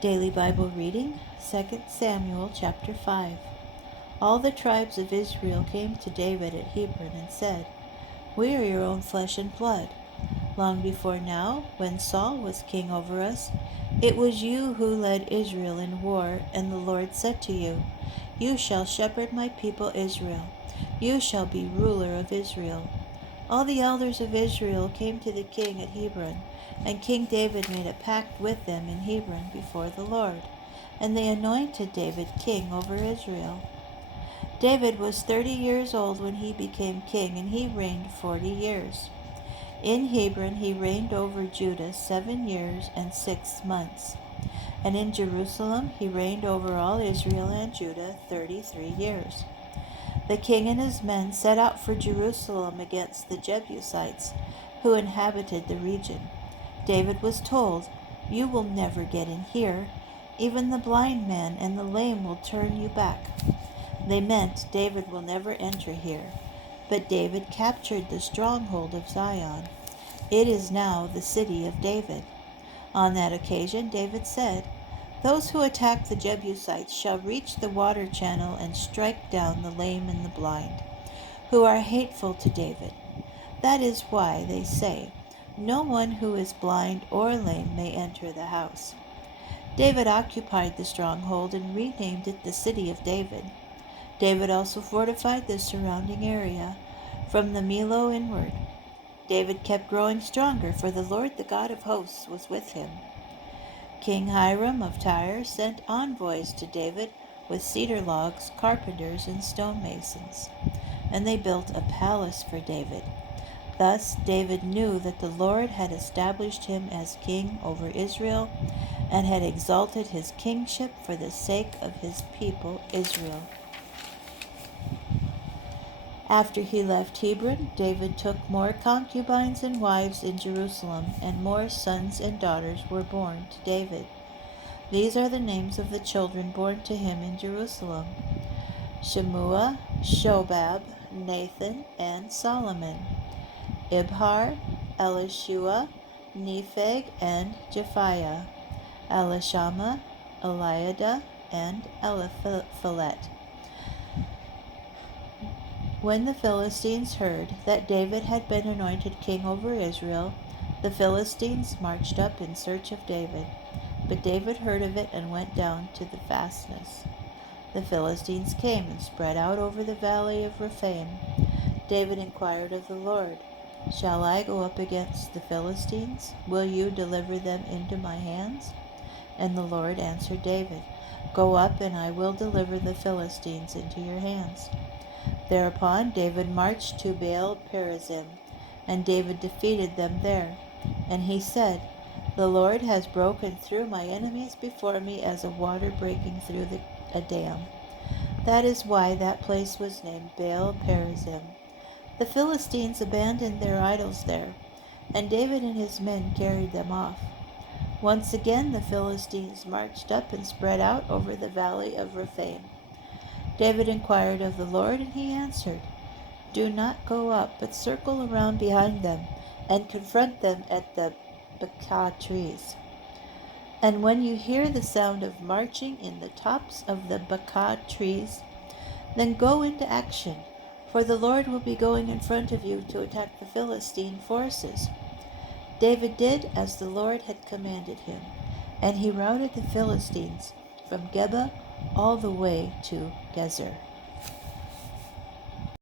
Daily Bible reading, 2 Samuel chapter 5. All the tribes of Israel came to David at Hebron and said, "We are your own flesh and blood. Long before now, when Saul was king over us, it was you who led Israel in war, and the Lord said to you, 'You shall shepherd my people Israel. You shall be ruler of Israel.' All the elders of Israel came to the king at Hebron, and King David made a pact with them in Hebron before the Lord, and they anointed David king over Israel. David was 30 years old when he became king, and he reigned 40 years. In Hebron he reigned over Judah 7 years and 6 months, and in Jerusalem he reigned over all Israel and Judah 33 years. The king and his men set out for Jerusalem against the Jebusites, who inhabited the region. David was told, "You will never get in here. Even the blind man and the lame will turn you back." They meant David will never enter here. But David captured the stronghold of Zion. It is now the city of David. On that occasion, David said, "Those who attack the Jebusites shall reach the water channel and strike down the lame and the blind, who are hateful to David. That is why they say, 'No one who is blind or lame may enter the house.'" David occupied the stronghold and renamed it the City of David. David also fortified the surrounding area from the Millo inward. David kept growing stronger, for the Lord, the God of hosts, was with him. King Hiram of Tyre sent envoys to David with cedar logs, carpenters, and stonemasons, and they built a palace for David. Thus David knew that the Lord had established him as king over Israel and had exalted his kingship for the sake of his people Israel. After he left Hebron, David took more concubines and wives in Jerusalem, and more sons and daughters were born to David. These are the names of the children born to him in Jerusalem: Shemua, Shobab, Nathan, and Solomon, Ibhar, Elishua, Nepheg, and Japhiah, Elishama, Eliada, and Eliphalet. When the Philistines heard that David had been anointed king over Israel, the Philistines marched up in search of David. But David heard of it and went down to the fastness. The Philistines came and spread out over the valley of Rephaim. David inquired of the Lord, "Shall I go up against the Philistines? Will you deliver them into my hands?" And the Lord answered David, "Go up, and I will deliver the Philistines into your hands." Thereupon David marched to Baal-perazim, and David defeated them there. And he said, "The Lord has broken through my enemies before me as a water breaking through a dam." That is why that place was named Baal-perazim. The Philistines abandoned their idols there, and David and his men carried them off. Once again the Philistines marched up and spread out over the valley of Rephaim. David inquired of the Lord, and he answered, "Do not go up, but circle around behind them and confront them at the Baca trees. And when you hear the sound of marching in the tops of the Baca trees, then go into action, for the Lord will be going in front of you to attack the Philistine forces." David did as the Lord had commanded him, and he routed the Philistines from Geba all the way to Gezer.